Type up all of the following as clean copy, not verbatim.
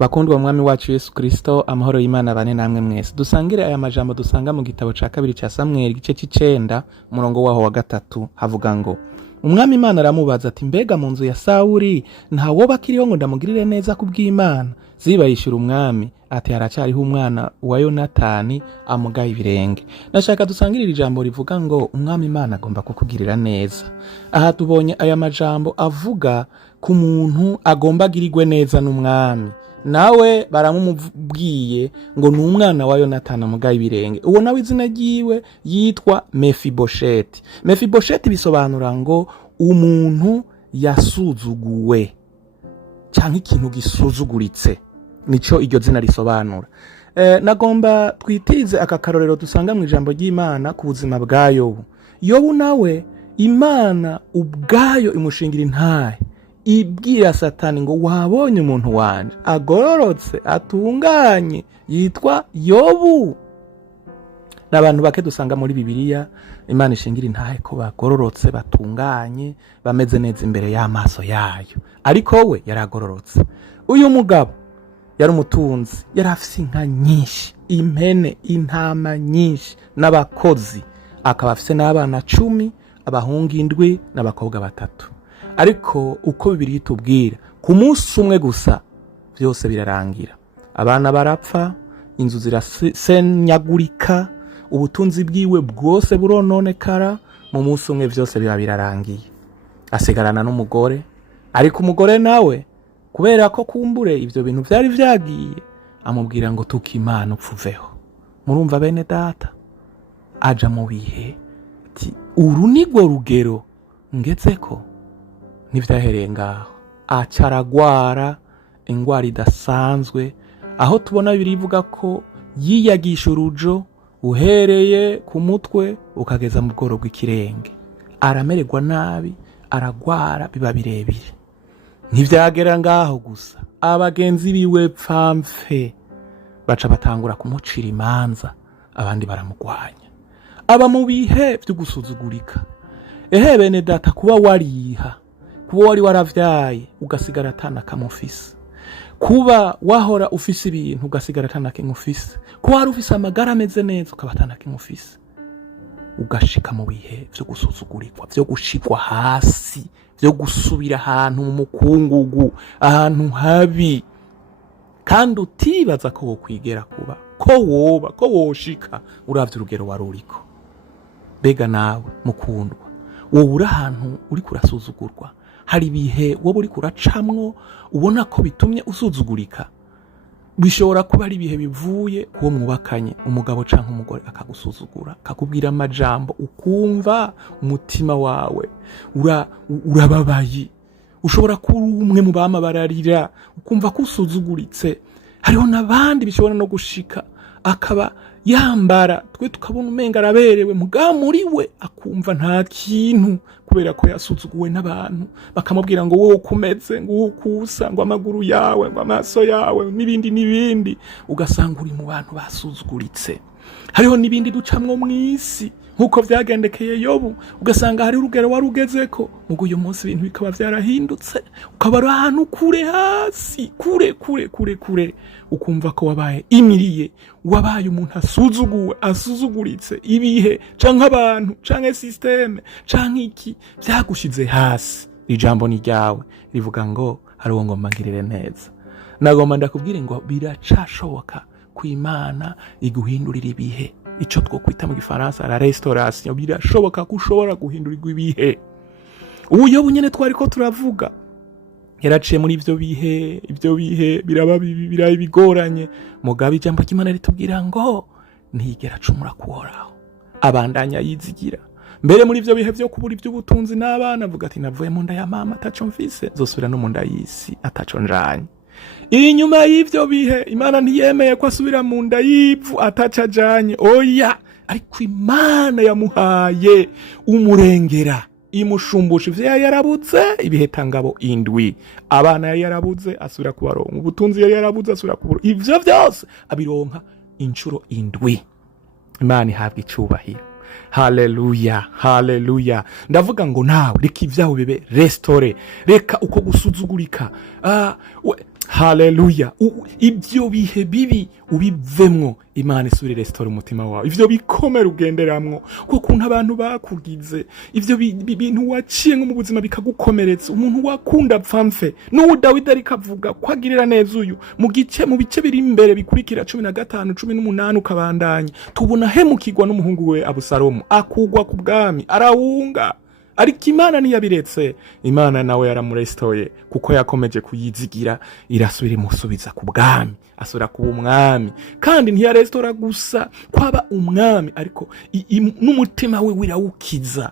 Bakundwa mwami wacu Yesu Kristo, amahoro y'Imana bane namwe mwese. Dusangire aya majambo dusanga mu gitabo ca kabiri ca Samuel igice c'icenda umurongo waho wa gatatu, havuga ngo Umwami Imana aramubaza ati, mbega mu nzu ya Sawuli nta woba akiriho ngo ndamugirire neza kubw'Imana? Ziba yishura umwami ati, haracariho umwana wa Yonatani amugaye ibirenge. Nashaka dusangirira ijambo rivuga ngo Umwami Imana agomba kukugirira neza. Aha tubonye aya majambo avuga ku muntu agomba agirirwe neza n'umwami. Nawe baramubwiye ngo ni umwana wa Yonatani amugaye ibirenge. Uwo nawe izina ryiwe yitwa Mefibosheti. Mefibosheti bisobanura ngo umuntu yasuzuguwe canke ikintu gisuzuguritse, nico iryo zina risobanura. Nagomba twitirize aka karorero dusanga mu ijambo ry'Imana ku buzima bwa Yobu. Yobu nawe Imana ubwayo imushingira intahe, ibwira Satani ngo wabonye umuntu wanje agororotse atunganye yitwa Yobu. N'abantu bake dusanga muri Bibiliya Imana ishingira intahe ko bagororotse, batunganye, bameze neza imbere y'amaso yayo. Ariko we yaragororotse. Uyu mugabo yari umutunzi, yari afise inka nyinshi, impene, intama nyinshi n'abakozi, akaba afise n'abana 10, abahungu 7 n'abakobwa 3. Ariko uko Bibiliya itubwira, ku munsi umwe gusa byose birarangira. Abana barapfa, inzu zirasenyagurika, ubutunzi bwiwe bwose burononekara, mu munsi umwe byose biba birarangiye. Asigarana n'umugore, ariko umugore nawe kubera ko kumbure ivyo bintu vyari vyagiye, amubwira ngo tuka Imana upfuveho. Murumva bene data, aja mu bihe ati uru nigwo rugero ngezeko. Nivyahereye ngaho acaragwara ingwara idasanzwe, aho tubona birivuga ko yiyagisha urujo uhereye ku mutwe ukageza mu bworo bw'ikirenge. Aramererwa nabi, aragwara biba birebire. Ntivyagera ngaho gusa, abagenzi biwe pfamfe baca batangura kumucira imanza, abandi baramugwanya. Aba mu bihe vyo gusuzugurika. Bene data, kuba wariha, kuba wari waravyaye ugasigara atana kamufise, kuba wahora ufise ibintu ugasigara atana kimufise, kuba wari ufise amagara ameze neza ukaba atana kimufise, ugashika mu bihe vyo gusuzugurikwa, vyo gushikwa hasi, vyo gusubira ahantu mu mukungugu, ahantu habi, kandi utibaza ko wokwigera kuba, ko woshika uravye urugero waruriko. Bega nawe mukundwa, wowe uri ahantu uri kurasuzugurwa, hari ibihe wowe uri kuracamwo ubona ko bitumye usuzugurika. Bishobora kuba ari ibihe bivuye kuwo mwubakanye, umugabo canke umugore akagusuzugura, akakubwira amajambo ukumva umutima wawe urababaye. Ushobora kuba umwe mu bama bararira ukumva ko usuzuguritse. Hariho n'abandi bishobora no gushika akaba yambara, twe tukabona umenga araberewe, mugabo muri we akumva nta kintu, kubera ko yasuzuguwe n'abantu. Bakamubwira ngo wowe ukumeze, ngo ukusa, ngo amaguru yawe, ngo amaso yawe, n'ibindi, ugasanga uri mu bantu basuzuguritse. Hariho n'ibindi ducamwo mw'isi nkuko vyagendekeye Yobu, ugasanga hari urugero warugezeko, mugo uyu munsi ibintu bikaba vyarahindutse, ukaba ari ahantu kure hasi, kure, ukumva ko wabaye imiriye, wabaye umuntu asuzuguritse. Ibihe canke abantu canke systeme canke iki vyagushize hasi. Ijambo ni ryawe rivuga ngo hari uwo ngomba ngirire neza. Nagomba ndakubwire ngo biracashoboka ku Imana iguhindurira ibihe. Ico twokwita mu Gifaransa la restauration. Birashoboka ko ushobora guhindurirwa ibihe. Ubu Yobu nyene twariko turavuga, yaraciye muri ivyo bihe biraba bigoranye. Mugabe ijambo ry'Imana ritubwira ngo ntigera acumura kuhoraho, abandanya yizigira. Mbere muri ivyo bihe vyo kubura ivy'ubutunzi n'abana, avuga ati navuye mu nda ya mama ataco mfise, zosubira no mu nda y'isi ataco njanye. Inyuma y'ivyo bihe Imana ntiyemeye ko asubira mu nda y'ivu ataca ajanye. Oya, ariko Imana yamuhaye umurengera, imushumbusha ivyo yarabuze, ibihetangabo 7. Abana yarabuze asubira kubaronka, ubutunzi yarabuze asubira kubaronka, ivyo vyose abironka incuro 7. Imana ihabwa icubahiro. Haleluya. Ndavuga ngo nawe reka ivyaho bibe restore, reka uko gusuzugurika. haleluya. Ibyo bihe bibi ubivemwo, Imana isubire restore umutima wawe. Ivyo bikomere ugenderamwo, kuko kuntu abantu bakugize, ivyo bintu waciye nko mu buzima bikagukomeretsa, umuntu wakunda pfamfe. N'uwo Dawidi ariko avuga ko agirira neza uyu mu bice biri imbere bikurikira 15 18 ukabandanya, tubona hemukirwa n'umuhungu we Abusalomu, akugwa ku bwami, arahunga. Ariko Imana ntiyabiretse, Imana nawe yaramurestoye kuko yakomeje kuyizigira, irasubira imusubiza ku bwami, asubira kuba umwami. Kandi ntiyarestora gusa kwaba umwami, ariko n'umutima we wirawukiza,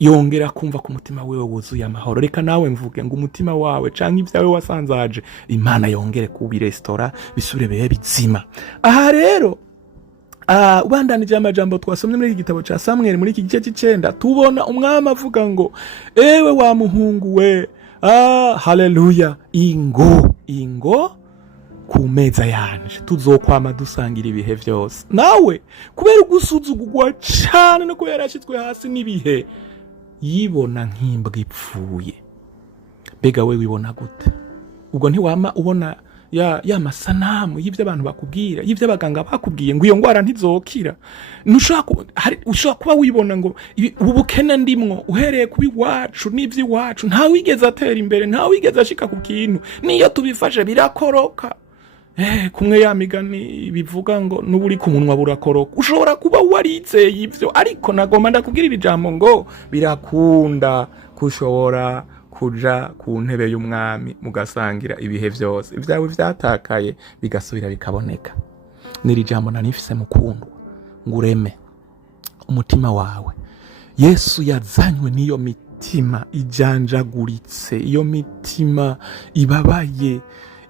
yongera kumva ku mutima wewe wuzuye amahoro. Reka nawe mvuge ngo umutima wawe canke ivyawe wasanzaje, Imana yongere kubirestora bisubire bibe bizima. Aha rero ubandanije amajambo twasomye muri iki gitabo ca Samuel muri iki gice c'icenda, tubona umwami avuga ngo ewe wa muhungu we, haleluya, ingo ku meza yanje tuzokwama dusangira ibihe vyose. Nawe kubera ugusuzugurwa cane no kubera yashitswe hasi n'ibihe, yibona nk'imbwa ipfuye. Mbega we wibona gute? Ubwo ntiwama ubona ya masanamu y'ivyo abantu bakubwira, y'ivyo abaganga bakubwiye ngo iyo ngwara ntizokira. Ushobora kuba wibona ngo ubu bukene ndimwo uhereye kubi wacu n'ivyo iwacu, nta wigeze atera imbere, nta wigeze ashika ku kintu, niyo tubifashe birakoroka. Kumwe ya migani bivuga ngo n'uburi ku munwa burakoroka. Ushobora kuba warizeye ivyo, ariko nagomba ndakubwira ijambo ngo birakunda kushobora kuja ku ntebe y'umwami mugasangira ibihe vyose, ivyawe vyatakaye bigasubira bikaboneka. Niri jambo nanifise mukundwa, ngureme umutima wawe. Yesu yazanywe niyo mitima ijanjaguritse, iyo mitima ibabaye,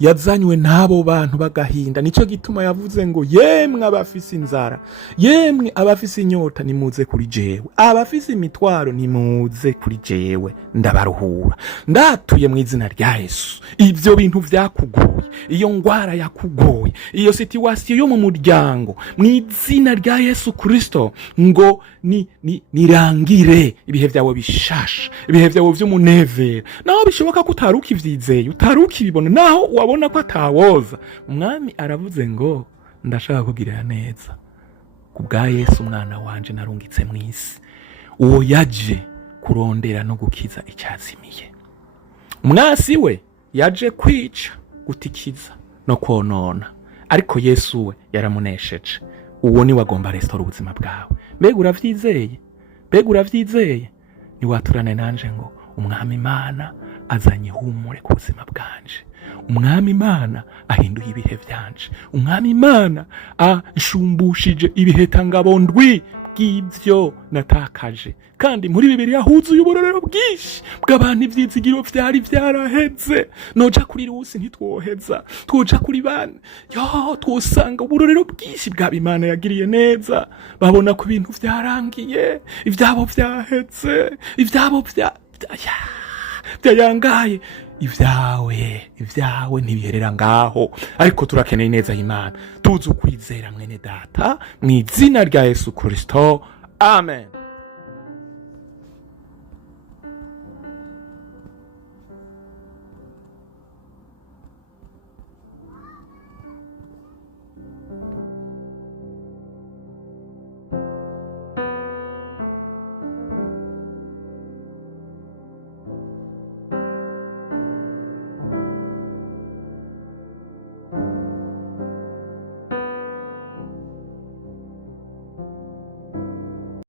yazanywe n'abo bantu bagahinda. Nico gituma yavuze ngo yemwe abafise inzara, yemwe abafise inyota, nimuze kuri jewe, abafise imitwaro nimuze kuri jewe, ndabaruhura. Ndatuye mu izina rya Yesu ivyo bintu vyakugoye, iyo ngwara yakugoye, iyo situation yo mu muryango, mu izina rya Yesu Kristo ngo nirangire. Ibihe vyawe bishasha, ibihe vyawe vy'umunevero, naho bishoboka ko utaruka ivyizeye, utaruka ibibona, naho wabona ko atawoza. Umwami aravuze ngo ndashaka kugirira neza ku bwa Yesu umwana wanje narungitse mw'isi, uwo yaje kurondera no gukiza icyazimiye. Umwasi we yaje kwica, gutikiza no konona, ariko Yesu we yaramunesheje. Uwo ni wagomba restore ubuzima bwawe. Mbega uravyizeye? Mbega uravyizeye? Ni waturane nanje ngo umwami Imana azanye humure ku buzima bwanje, umwami Imana ahinduye ibihe vyanje, umwami Imana anshumbushije ibihe tangabondwi bw'ivyo natakaje. Kandi muri Bibiliya huzuye uburorero bwinshi bw'abantu ivyizigiro vyari vyaraheze. Noja kuri Rusi ntitwoheza, twoja kuri bane twosanga uburorero bwinshi bwa Imana yagiriye neza. Babona ko ibintu vyarangiye, ivyabo vyaheze, ivyabo vyayangaye. Ivyawe ntibiherera ngaho, ariko turakeneye neza y'Imana. Tuzi ukwizera mwene data mu izina rya Yesu Kristo, amen.